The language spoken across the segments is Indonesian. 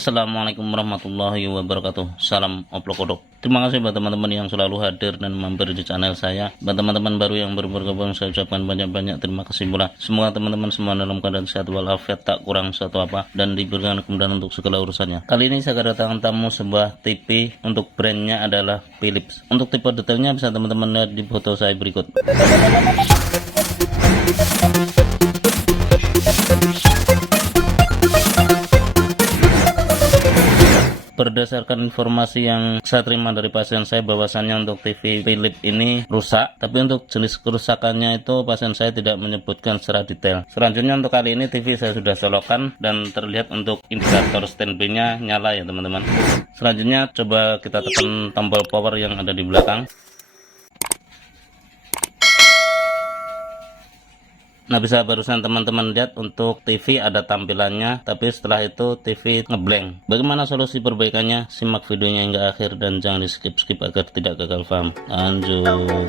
Assalamualaikum warahmatullahi wabarakatuh. Salam oplok kodok. Terima kasih buat teman-teman yang selalu hadir dan mampir di channel saya. Buat teman-teman baru yang baru bergabung, saya ucapkan banyak-banyak terima kasih pula. Semoga teman-teman semua dalam keadaan sehat walafiat, tak kurang suatu apa, dan diberikan kemudahan untuk segala urusannya. Kali ini saya kedatangan tamu sebuah TV, untuk brandnya adalah Philips. Untuk tipe detailnya bisa teman-teman lihat di foto saya berikut. Berdasarkan informasi yang saya terima dari pasien saya, bahwasannya untuk TV Philips ini rusak, tapi untuk jenis kerusakannya itu pasien saya tidak menyebutkan secara detail. Selanjutnya untuk kali ini TV saya sudah colokkan dan terlihat untuk indikator standby nya nyala ya teman-teman. Selanjutnya coba kita tekan tombol power yang ada di belakang. Nah, bisa barusan teman-teman lihat untuk TV ada tampilannya, tapi setelah itu TV ngeblank. Bagaimana solusi perbaikannya? Simak videonya hingga akhir dan jangan di skip-skip agar tidak gagal paham. Lanjut.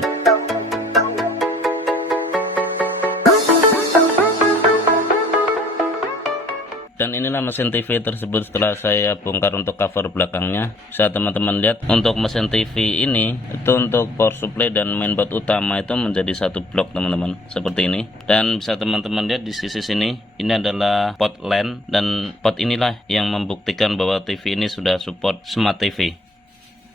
Dan inilah mesin TV tersebut setelah saya bongkar untuk cover belakangnya. Bisa teman-teman lihat untuk mesin TV ini itu untuk power supply dan mainboard utama itu menjadi satu blok teman-teman, seperti ini. Dan bisa teman-teman lihat di sisi sini, ini adalah port LAN, dan port inilah yang membuktikan bahwa TV ini sudah support Smart TV,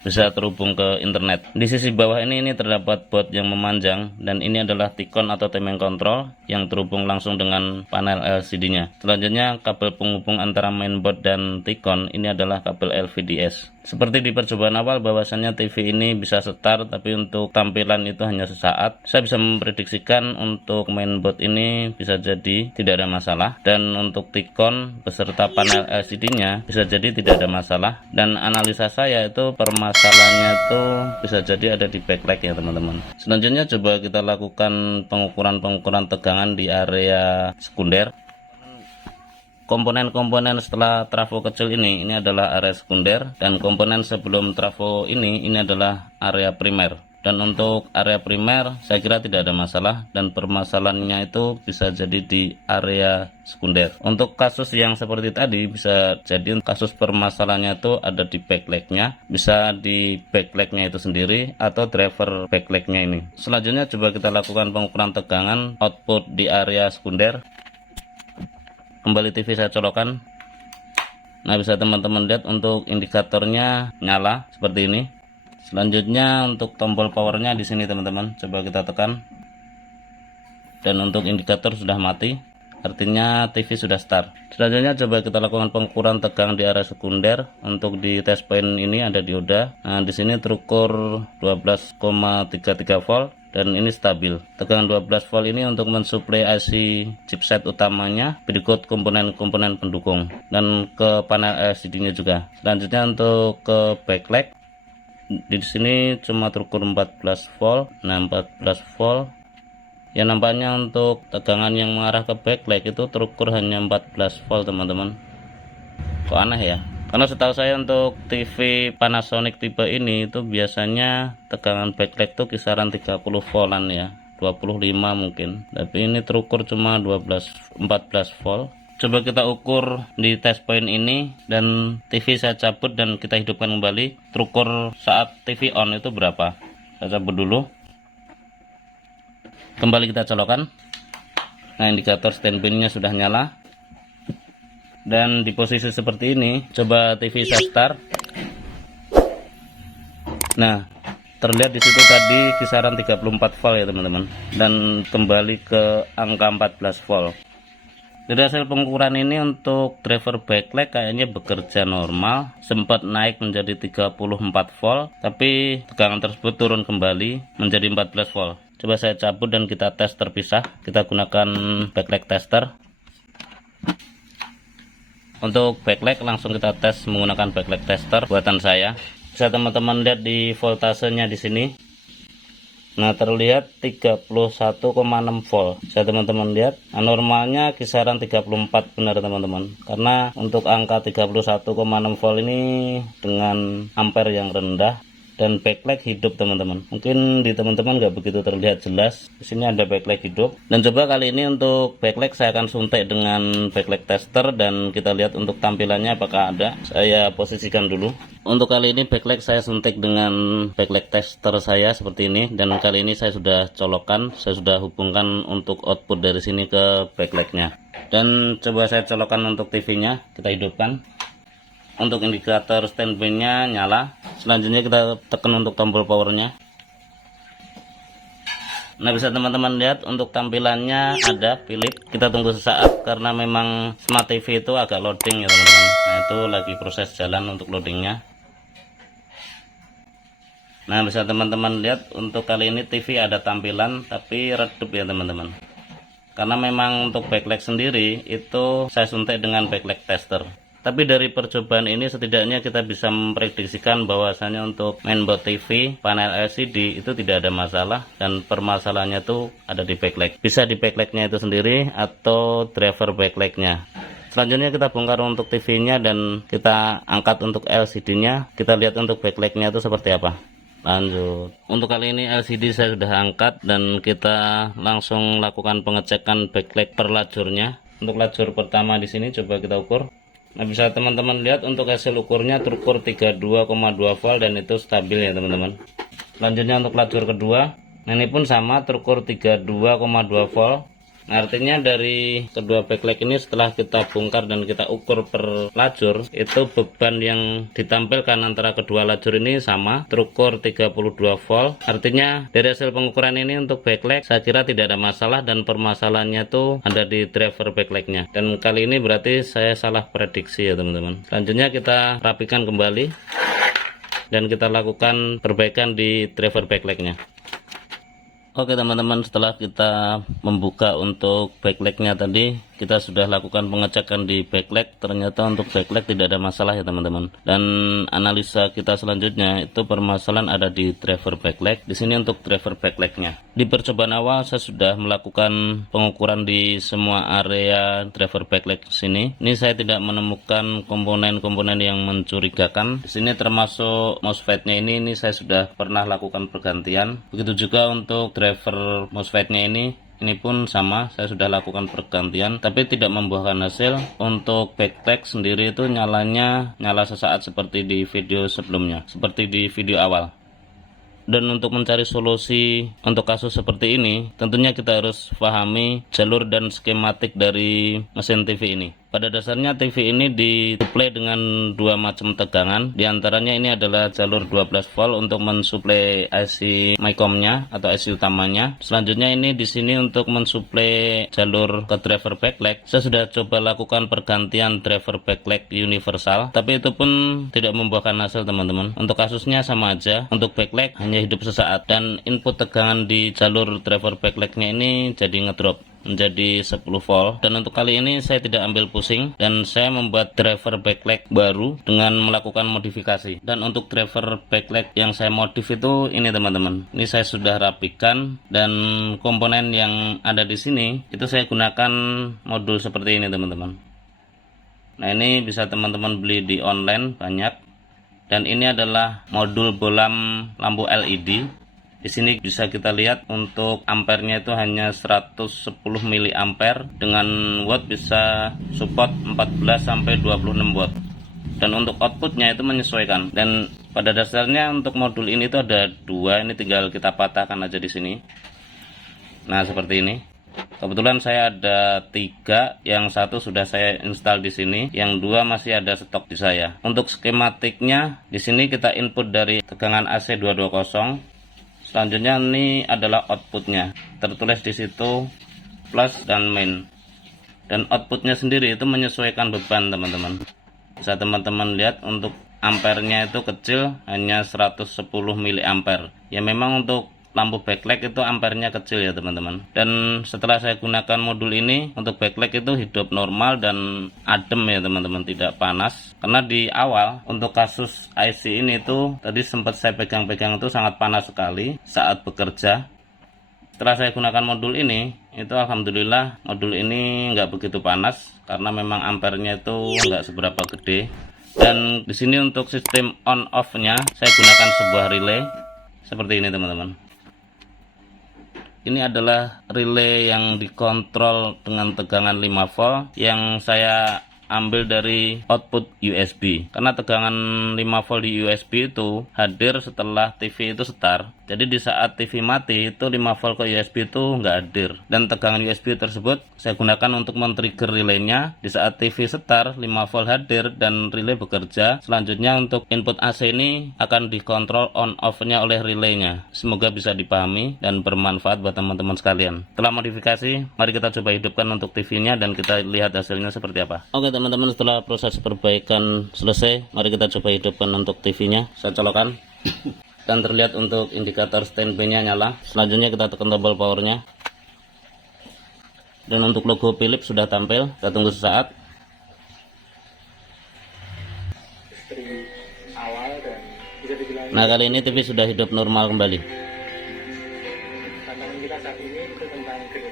bisa terhubung ke internet. Di sisi bawah ini terdapat baut yang memanjang, dan ini adalah T-Con atau timing control yang terhubung langsung dengan panel LCD-nya. Selanjutnya kabel penghubung antara mainboard dan T-Con ini adalah kabel LVDS. Seperti di percobaan awal bahwasannya TV ini bisa start, tapi untuk tampilan itu hanya sesaat. Saya bisa memprediksikan untuk mainboard ini bisa jadi tidak ada masalah, dan untuk T-Con beserta panel LCD-nya bisa jadi tidak ada masalah. Dan analisa saya itu permasalahannya itu bisa jadi ada di backlight ya teman-teman. Selanjutnya coba kita lakukan pengukuran tegangan di area sekunder. Komponen-komponen setelah trafo kecil ini adalah area sekunder, dan komponen sebelum trafo ini adalah area primer. Dan untuk area primer saya kira tidak ada masalah, dan permasalahannya itu bisa jadi di area sekunder. Untuk kasus yang seperti tadi bisa jadi kasus permasalahannya itu ada di backlightnya, bisa di backlightnya itu sendiri atau driver backlightnya ini. Selanjutnya coba kita lakukan pengukuran tegangan output di area sekunder. Kembali TV saya colokkan. Nah, bisa teman-teman lihat untuk indikatornya nyala seperti ini. Selanjutnya untuk tombol powernya di sini teman-teman, coba kita tekan. Dan untuk indikator sudah mati, artinya TV sudah start. Selanjutnya coba kita lakukan pengukuran tegangan di area sekunder. Untuk di test point ini ada dioda. Nah, di sini terukur 12,33 volt. Dan ini stabil. Tegangan 12 volt ini untuk mensuplai IC chipset utamanya, berikut komponen-komponen pendukung, dan ke panel LCD-nya juga. Selanjutnya untuk ke backlight, di sini cuma terukur 14 volt. Nah, 14 volt. Ya, nampaknya untuk tegangan yang mengarah ke backlight itu terukur hanya 14 volt teman-teman. Kok aneh ya? Karena setahu saya untuk TV Panasonic tipe ini itu biasanya tegangan backlight itu kisaran 30 voltan ya, 25 mungkin. Tapi ini terukur cuma 14 volt. Coba kita ukur di test point ini, dan TV saya cabut dan kita hidupkan kembali. Terukur saat TV on itu berapa? Saya cabut dulu. Kembali kita colokkan. Nah, indikator standby-nya sudah nyala. Dan di posisi seperti ini, coba TV saya start. Nah, terlihat di situ tadi kisaran 34 volt ya teman-teman, dan kembali ke angka 14 volt. Dari hasil pengukuran ini untuk driver backlight kayaknya bekerja normal, sempat naik menjadi 34 volt, tapi tegangan tersebut turun kembali menjadi 14 volt. Coba saya cabut dan kita tes terpisah. Kita gunakan backlight tester. Untuk backlight langsung kita tes menggunakan backlight tester buatan saya. Bisa teman-teman lihat di voltasenya di sini. Nah, terlihat 31,6 volt. Bisa teman-teman lihat. Nah, normalnya kisaran 34 benar teman-teman. Karena untuk angka 31,6 volt ini dengan ampere yang rendah, dan backlight hidup teman-teman. Mungkin di teman-teman nggak begitu terlihat jelas. Di sini ada backlight hidup. Dan coba kali ini untuk backlight saya akan suntik dengan backlight tester dan kita lihat untuk tampilannya apakah ada. Saya posisikan dulu. Untuk kali ini backlight saya suntik dengan backlight tester saya seperti ini, dan kali ini saya sudah colokkan, saya sudah hubungkan untuk output dari sini ke backlightnya. Dan coba saya colokkan untuk TV-nya, kita hidupkan. Untuk indikator standby-nya nyala. Selanjutnya kita tekan untuk tombol powernya. Nah, bisa teman-teman lihat untuk tampilannya ada Philips. Kita tunggu sesaat karena memang Smart TV itu agak loading ya teman-teman. Nah, itu lagi proses jalan untuk loadingnya. Nah, bisa teman-teman lihat untuk kali ini TV ada tampilan tapi redup ya teman-teman. Karena memang untuk backlight sendiri itu saya suntik dengan backlight tester. Tapi dari percobaan ini setidaknya kita bisa memprediksikan bahwasanya untuk mainboard TV, panel LCD itu tidak ada masalah, dan permasalahannya itu ada di backlight. Bisa di backlightnya itu sendiri atau driver backlightnya. Selanjutnya kita bongkar untuk TV-nya dan kita angkat untuk LCD-nya. Kita lihat untuk backlightnya itu seperti apa. Lanjut. Untuk kali ini LCD saya sudah angkat dan kita langsung lakukan pengecekan backlight per lajurnya. Untuk lajur pertama di sini coba kita ukur. Nah, bisa teman-teman lihat untuk hasil ukurnya terukur 32,2 volt dan itu stabil ya teman-teman. Selanjutnya untuk lajur kedua, nah ini pun sama terukur 32,2 volt. Nah, artinya dari kedua backlight ini setelah kita bongkar dan kita ukur per lajur, itu beban yang ditampilkan antara kedua lajur ini sama, terukur 32 volt. Artinya dari hasil pengukuran ini untuk backlight saya kira tidak ada masalah, dan permasalahannya itu ada di driver backlightnya. Dan kali ini berarti saya salah prediksi ya teman-teman. Selanjutnya kita rapikan kembali dan kita lakukan perbaikan di driver backlightnya. Oke teman-teman, setelah kita membuka untuk backlightnya tadi, kita sudah lakukan pengecekan di backlight. Ternyata untuk backlight tidak ada masalah ya teman-teman. Dan analisa kita selanjutnya itu permasalahan ada di driver backlight. Di sini untuk driver backlightnya. Di percobaan awal saya sudah melakukan pengukuran di semua area driver backlight sini. Ini saya tidak menemukan komponen-komponen yang mencurigakan. Di sini termasuk MOSFET-nya ini saya sudah pernah lakukan pergantian. Begitu juga untuk driver MOSFET-nya ini pun sama, saya sudah lakukan pergantian tapi tidak membuahkan hasil. Untuk backlight sendiri itu nyala sesaat seperti di video sebelumnya, seperti di video awal. Dan untuk mencari solusi untuk kasus seperti ini, tentunya kita harus pahami jalur dan skematik dari mesin TV ini. Pada dasarnya TV ini disuplai dengan dua macam tegangan. Di antaranya ini adalah jalur 12 volt untuk mensuplai IC MICOM-nya atau IC utamanya. Selanjutnya ini di sini untuk mensuplai jalur ke driver backlight. Saya sudah coba lakukan pergantian driver backlight universal, tapi itu pun tidak membuahkan hasil teman-teman. Untuk kasusnya sama aja. Untuk backlight hanya hidup sesaat dan input tegangan di jalur driver backlight-nya ini jadi ngedrop menjadi 10 volt. Dan untuk kali ini saya tidak ambil pusing dan saya membuat driver backlight baru dengan melakukan modifikasi. Dan untuk driver backlight yang saya modif itu ini teman-teman. Ini saya sudah rapikan dan komponen yang ada di sini itu saya gunakan modul seperti ini teman-teman. Nah, ini bisa teman-teman beli di online banyak. Dan ini adalah modul bolam lampu LED. Di sini bisa kita lihat untuk ampernya itu hanya 110 mA dengan watt bisa support 14 sampai 26 watt. Dan untuk outputnya itu menyesuaikan. Dan pada dasarnya untuk modul ini itu ada dua, ini tinggal kita patahkan aja di sini. Nah, seperti ini. Kebetulan saya ada 3, yang satu sudah saya install di sini, yang 2 masih ada stok di saya. Untuk skematiknya di sini kita input dari tegangan AC 220. Selanjutnya ini adalah outputnya, tertulis di situ plus dan min. Dan outputnya sendiri itu menyesuaikan beban teman-teman. Bisa teman-teman lihat untuk ampernya itu kecil, hanya 110 mA. Ya memang untuk lampu backlight itu ampernya kecil ya teman-teman. Dan setelah saya gunakan modul ini untuk backlight itu hidup normal dan adem ya teman-teman, tidak panas. Karena di awal untuk kasus IC ini tuh tadi sempat saya pegang-pegang itu sangat panas sekali saat bekerja. Setelah saya gunakan modul ini itu alhamdulillah modul ini nggak begitu panas karena memang ampernya itu nggak seberapa gede. Dan di sini untuk sistem on off-nya saya gunakan sebuah relay seperti ini teman-teman. Ini adalah relay yang dikontrol dengan tegangan 5 volt yang saya ambil dari output USB, karena tegangan 5 volt di USB itu hadir setelah TV itu start. Jadi di saat TV mati itu 5 volt ke USB itu nggak hadir, dan tegangan USB tersebut saya gunakan untuk men-trigger relaynya. Di saat TV start 5 volt hadir dan relay bekerja. Selanjutnya untuk input AC ini akan dikontrol on off-nya oleh relaynya. Semoga bisa dipahami dan bermanfaat buat teman-teman sekalian. Setelah modifikasi, mari kita coba hidupkan untuk TV-nya dan kita lihat hasilnya seperti apa. Oke teman-teman, setelah proses perbaikan selesai, mari kita coba hidupkan untuk TV-nya. Saya colokkan dan terlihat untuk indikator standby-nya nyala. Selanjutnya kita tekan tombol powernya, dan untuk logo Philips sudah tampil. Kita tunggu sesaat. Nah, kali ini TV sudah hidup normal kembali.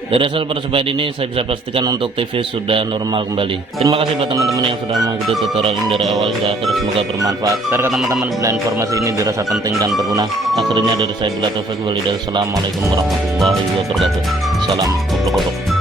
Dari hasil percobaan ini saya bisa pastikan untuk TV sudah normal kembali. Terima kasih buat teman-teman yang sudah mengikuti tutorial ini dari awal hingga akhir. Semoga bermanfaat. Jika teman-teman bila informasi ini dirasa penting dan berguna, akhirnya dari saya bila taufik walhidayah. Assalamualaikum warahmatullahi wabarakatuh. Salam kupluk-kupluk.